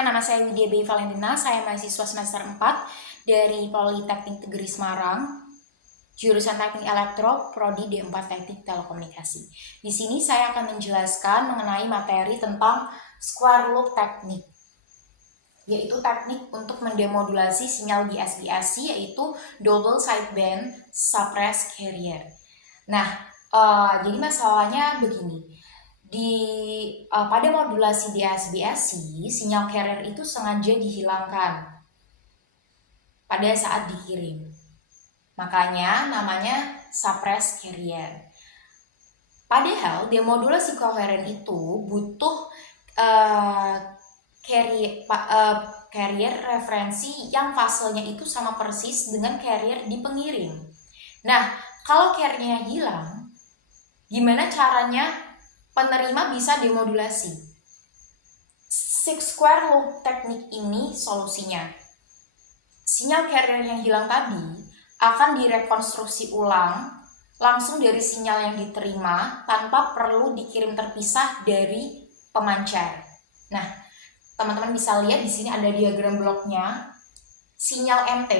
semuanya, nama saya Widya Bayi Valentina, saya mahasiswa semester 4 dari Politeknik Negeri Semarang, jurusan Teknik Elektro, Prodi D4 Teknik Telekomunikasi. Di sini saya akan menjelaskan mengenai materi tentang square loop teknik, yaitu teknik untuk mendemodulasi sinyal di SBSC, yaitu double sideband suppressed carrier. Nah, jadi masalahnya begini. Pada modulasi di SBSC, sinyal carrier itu sengaja dihilangkan pada saat dikirim. Makanya namanya suppressed carrier. Padahal demodulasi koheren itu butuh carrier referensi yang fasenya itu sama persis dengan carrier di pengirim. Nah, kalau carriernya hilang, gimana caranya penerima bisa demodulasi? Square loop teknik ini solusinya. Sinyal carrier yang hilang tadi akan direkonstruksi ulang langsung dari sinyal yang diterima tanpa perlu dikirim terpisah dari pemancar. Nah, teman-teman bisa lihat di sini ada diagram bloknya. Sinyal MT,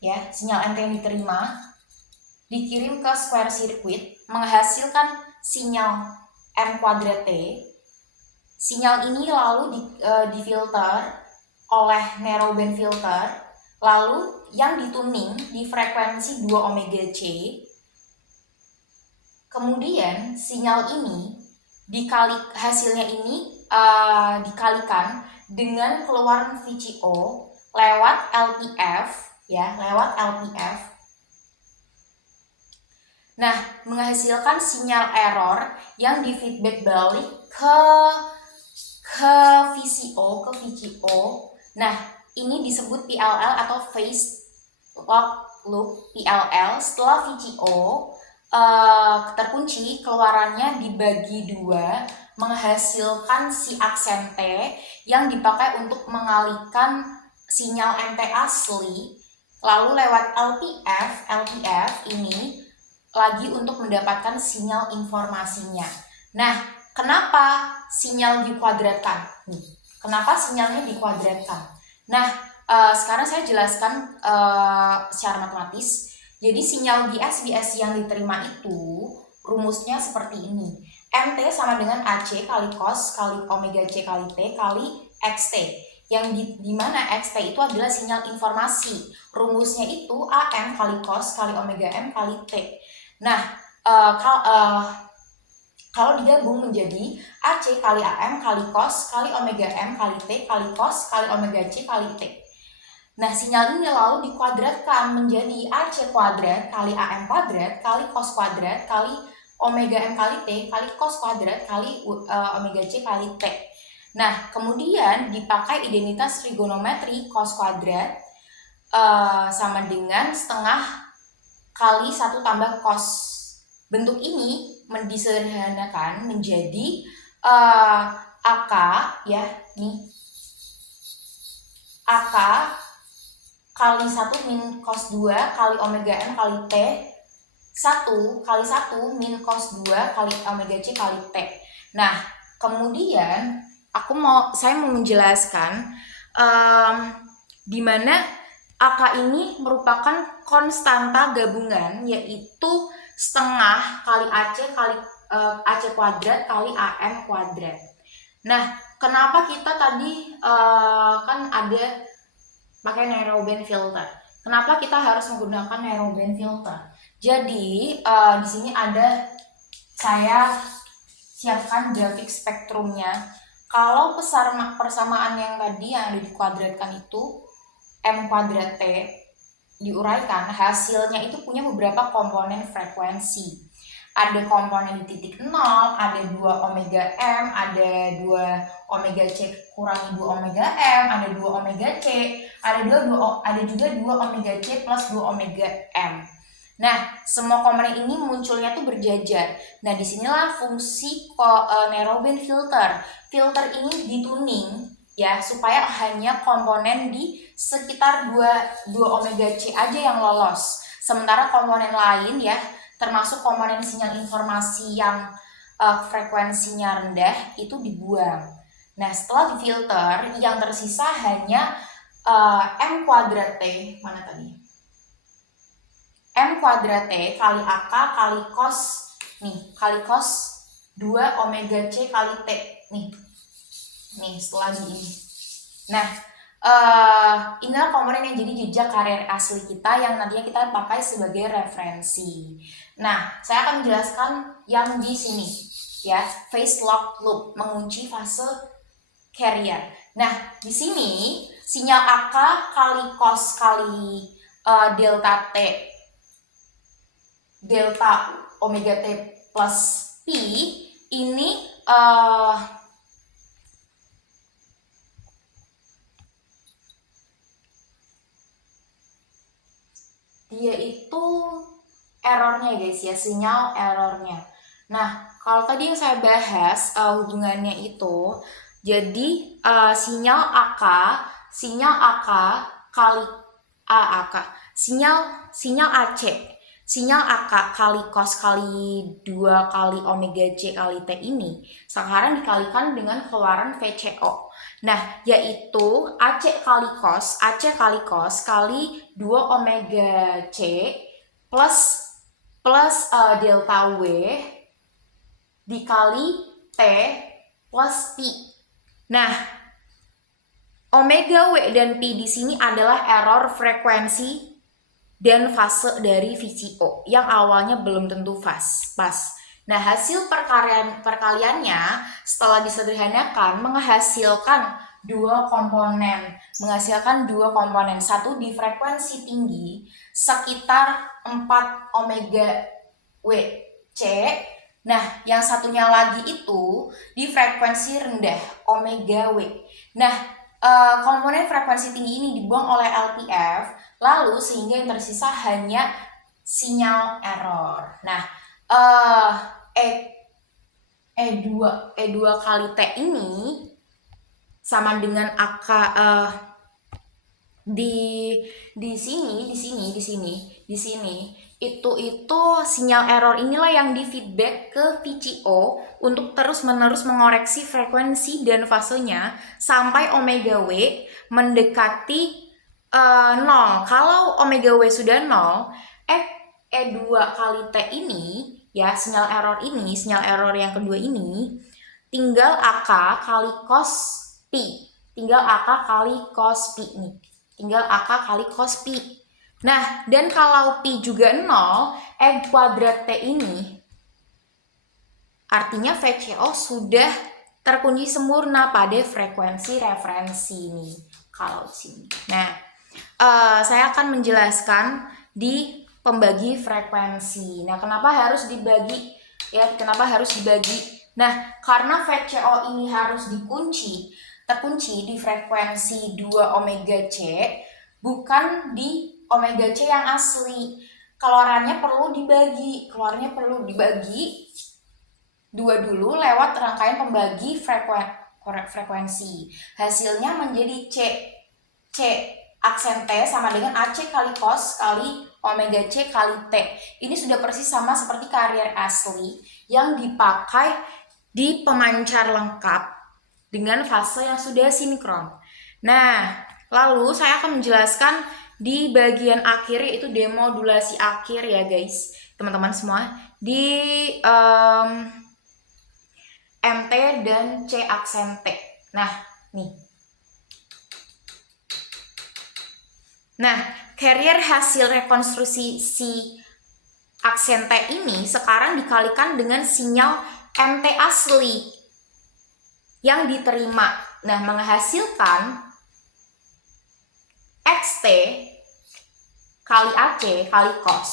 ya, sinyal MT yang diterima dikirim ke square circuit menghasilkan sinyal M kuadrat T. Sinyal ini lalu difilter oleh narrowband filter, lalu yang dituning di frekuensi 2 omega C. Kemudian sinyal ini hasilnya ini dikalikan dengan keluaran VCO lewat LPF, ya, lewat LPF. Nah, menghasilkan sinyal error yang di-feedback balik ke VCO. Nah, ini disebut PLL atau phase lock loop PLL. Setelah VCO terkunci, keluarannya dibagi dua, menghasilkan si aksen T yang dipakai untuk mengalihkan sinyal MT asli, lalu lewat LPF ini lagi untuk mendapatkan sinyal informasinya. Nah, kenapa sinyal dikuadratkan? Kenapa sinyalnya dikuadratkan? Nah, sekarang saya jelaskan secara matematis. Jadi sinyal di SBSC yang diterima itu rumusnya seperti ini. MT sama dengan AC kali cos kali omega C kali T kali XT. Yang dimana XT itu adalah sinyal informasi. Rumusnya itu AM kali cos kali omega M kali T. Nah, kalau digabung menjadi AC kali AM kali cos kali omega M kali T kali cos kali omega C kali T. Nah, sinyal ini lalu dikuadratkan menjadi AC kuadrat kali AM kuadrat kali cos kuadrat kali omega M kali T kali cos kuadrat kali omega C kali T. Nah, kemudian dipakai identitas trigonometri cos kuadrat sama dengan setengah kali 1 tambah cos. Bentuk ini disederhanakan menjadi AK, ya, nih, AK kali 1 min cos 2 kali omega M kali T 1 kali 1 min cos 2 kali omega C kali T. Nah, kemudian saya mau menjelaskan di mana AK ini merupakan konstanta gabungan, yaitu setengah kali AC kali AC kuadrat kali AM kuadrat. Nah, kenapa kita tadi kan ada pakai narrowband filter? Kenapa kita harus menggunakan narrowband filter? Jadi di sini saya siapkan grafik spektrumnya. Kalau persamaan yang tadi yang ada dikuadratkan itu M kuadrat T diuraikan, hasilnya itu punya beberapa komponen frekuensi. Ada komponen di titik 0, ada 2 omega M, ada 2 omega C kurangi 2 omega M, ada 2 omega C, ada juga 2 omega C plus 2 omega M. Nah, semua komponen ini munculnya tuh berjajar. Nah, disinilah fungsi narrowband filter. Filter ini dituning, ya, supaya hanya komponen di sekitar 2 omega C aja yang lolos. Sementara komponen lain, ya, termasuk komponen sinyal informasi yang frekuensinya rendah itu dibuang. Nah, setelah difilter, yang tersisa hanya M kuadrat T, mana tadi? M kuadrat T kali AK kali cos, nih, kali cos 2 omega C kali T, nih setelah ini. Nah, inilah komponen yang jadi jejak karir asli kita yang nantinya kita pakai sebagai referensi. Nah, saya akan menjelaskan yang di sini, ya, phase lock loop, mengunci fase carrier. Nah, di sini sinyal AK kali cos kali delta T, delta omega T plus P, ini dia itu errornya guys ya, sinyal errornya. Nah, kalau tadi yang saya bahas hubungannya itu, jadi sinyal AK kali AK, sinyal AC, sinyal AK kali cos kali 2 kali omega C kali T ini sekarang dikalikan dengan keluaran VCO. Nah, yaitu AC kali cos kali 2 omega C plus delta W dikali T plus P. Nah, omega W dan P di sini adalah error frekuensi dan fase dari VCO yang awalnya belum tentu pas. Nah, hasil perkaliannya setelah disederhanakan menghasilkan dua komponen, satu di frekuensi tinggi sekitar 4 omega WC. Nah, yang satunya lagi itu di frekuensi rendah omega W. Nah, komponen frekuensi tinggi ini dibuang oleh LPF, lalu sehingga yang tersisa hanya sinyal error. Nah, E2 kali T ini sama dengan AK di sini itu sinyal error inilah yang di feedback ke VCO untuk terus-menerus mengoreksi frekuensi dan fasenya sampai omega W mendekati 0. Kalau omega W sudah 0, E2 kali T ini, ya, sinyal error yang kedua ini, tinggal AK kali cos P. Tinggal AK kali cos P nih. Tinggal AK kali cos P. Nah, dan kalau P juga 0, E kuadrat T ini artinya VCO sudah terkunci sempurna pada frekuensi referensi ini. Kalau sini. Nah, saya akan menjelaskan di pembagi frekuensi. Nah, kenapa harus dibagi? Ya, kenapa harus dibagi? Nah, karena VCO ini harus terkunci di frekuensi 2 omega C, bukan di omega C yang asli. Keluarannya perlu dibagi dua dulu lewat rangkaian pembagi frekuensi. Hasilnya menjadi C aksen T sama dengan AC kali cos kali omega C kali T. Ini sudah persis sama seperti carrier asli yang dipakai di pemancar lengkap dengan fase yang sudah sinkron. Nah, lalu saya akan menjelaskan di bagian akhir, yaitu demodulasi akhir ya guys, teman-teman semua, di MT dan C aksen T. Nah, nih. Nah, carrier hasil rekonstruksi si aksen T ini sekarang dikalikan dengan sinyal MT asli yang diterima. Nah, menghasilkan XT kali AC kali cos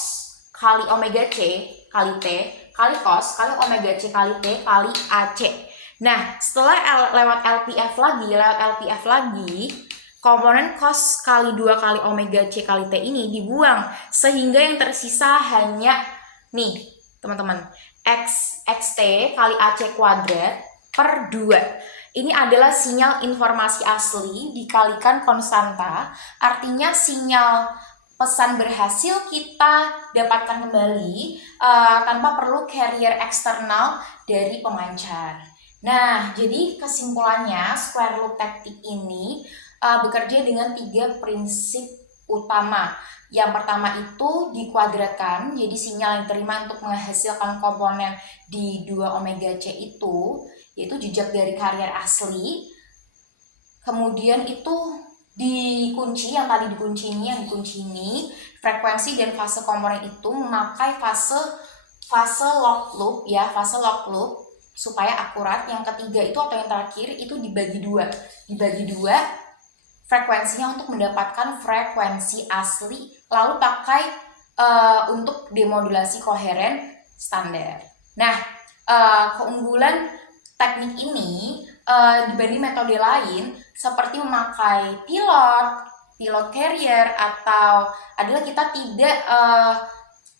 kali omega C kali T kali cos kali omega C kali T kali AC. Nah, setelah lewat LPF lagi, komponen cos kali 2 kali omega C kali T ini dibuang, sehingga yang tersisa hanya nih teman-teman, XT kali AC kuadrat per 2. Ini adalah sinyal informasi asli dikalikan konstanta, artinya sinyal pesan berhasil kita dapatkan kembali tanpa perlu carrier eksternal dari pemancar. Nah, jadi kesimpulannya square loop taktik ini bekerja dengan 3 prinsip utama. Yang pertama itu dikuadratkan, jadi sinyal yang diterima untuk menghasilkan komponen di 2 omega C itu, yaitu jejak dari carrier asli. Kemudian itu dikunci, yang tadi dikunci ini, frekuensi dan fase komponen itu memakai fase lock loop ya, fase lock loop supaya akurat. Yang ketiga itu atau yang terakhir itu dibagi dua frekuensinya untuk mendapatkan frekuensi asli, lalu pakai untuk demodulasi koheren standar. Nah, keunggulan teknik ini dibanding metode lain seperti memakai pilot carrier, atau adalah kita tidak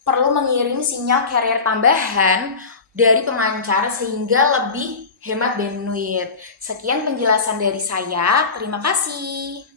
perlu mengirim sinyal carrier tambahan dari pemancar sehingga lebih hemat bandwidth. Sekian penjelasan dari saya, terima kasih.